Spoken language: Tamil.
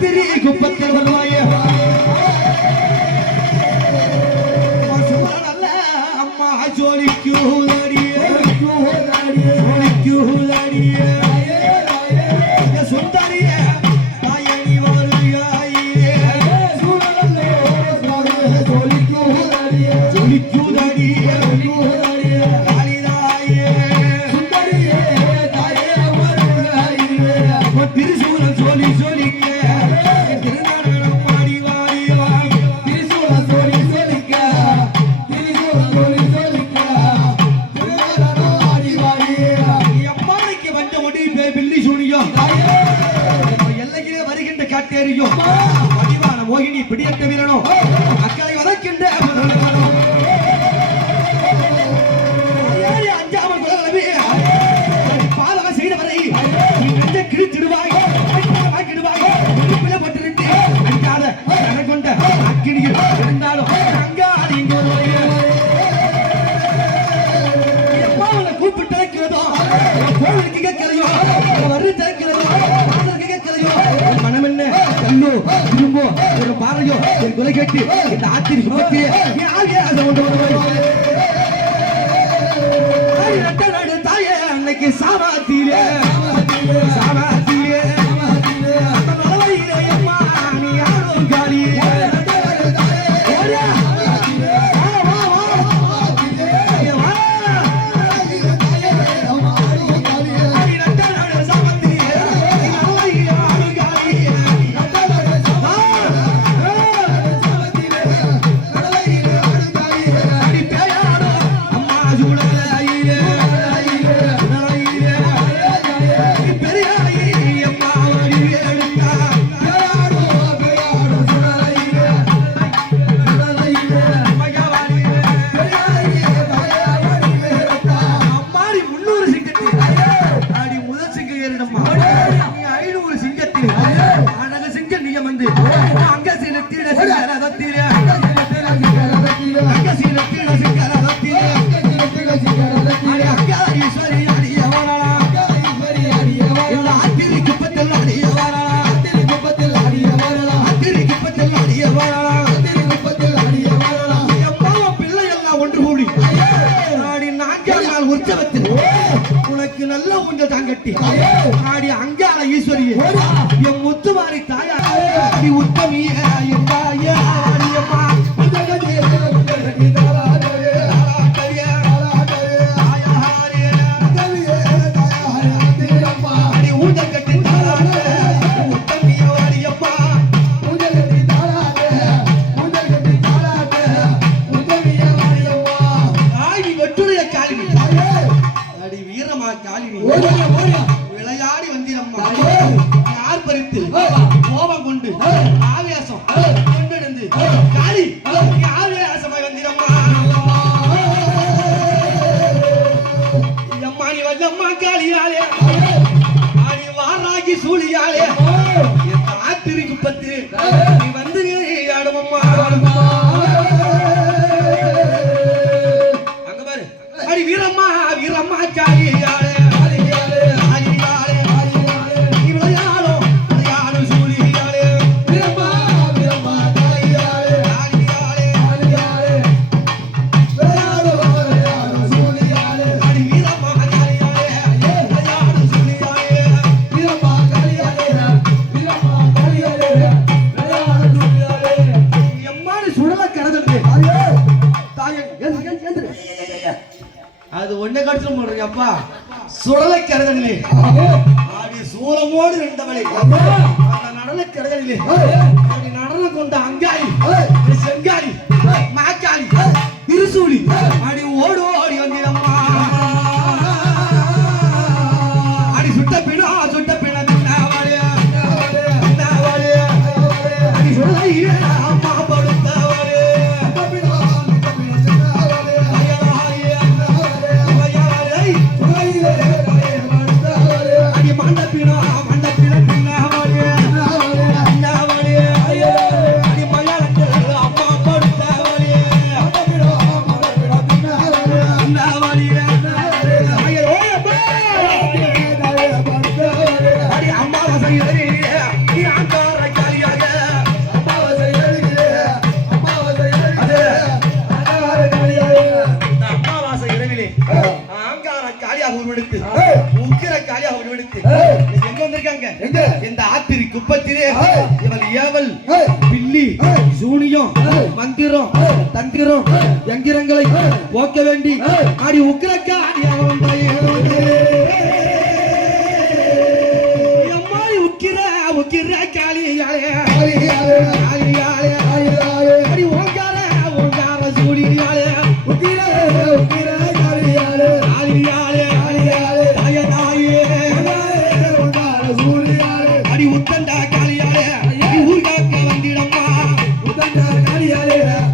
பத்திரி குப்பத்தில் வருவாயே அம்மா ஜோலி தில்லி சூனியம். எல்லையிலே வருகின்ற காட்டேரியும் மோகினி பிடியட்ட வீரனும் மக்களை வதக்கின்ற திரும்போ ஒரு பாறையோ என் குலை கட்டி இந்த ஆத்திரி சுமத்திய தாயே அன்னைக்கு சாவாத்திலே சாவாத்திலே அம்மா நீ யாரும் காலியே உனக்கு நல்ல உண்டு தங்கட்டி. ஆடி அங்காள ஈஸ்வரி என் முத்துமாரி தாயா நீ உத்தமி என் தாயா 哎，阿 야, 아 니, ஒன்னே கடிச்சு போடுறீங்க அப்பா? சுடலை கரகனிலே ஆடி சூலமோடு நின்றவளே அந்த நடன கரகனிலே நடனம் கொண்ட அங்காரி செங்காரி மாக்காரி திருசூலி ஆடி இந்த ஆத்திரி குப்பத்திலே இவள் ஏவல் பில்லி சூனியம் மந்திரம் தந்திரம் எங்கிரங்களை போக்க வேண்டி ஆடி உக்கிரக்க ஆடி அவன் அம்மாடி உக்கிர உக்கிர காளியாலே காளியாலே. காளியாலே. ali, ali, ali.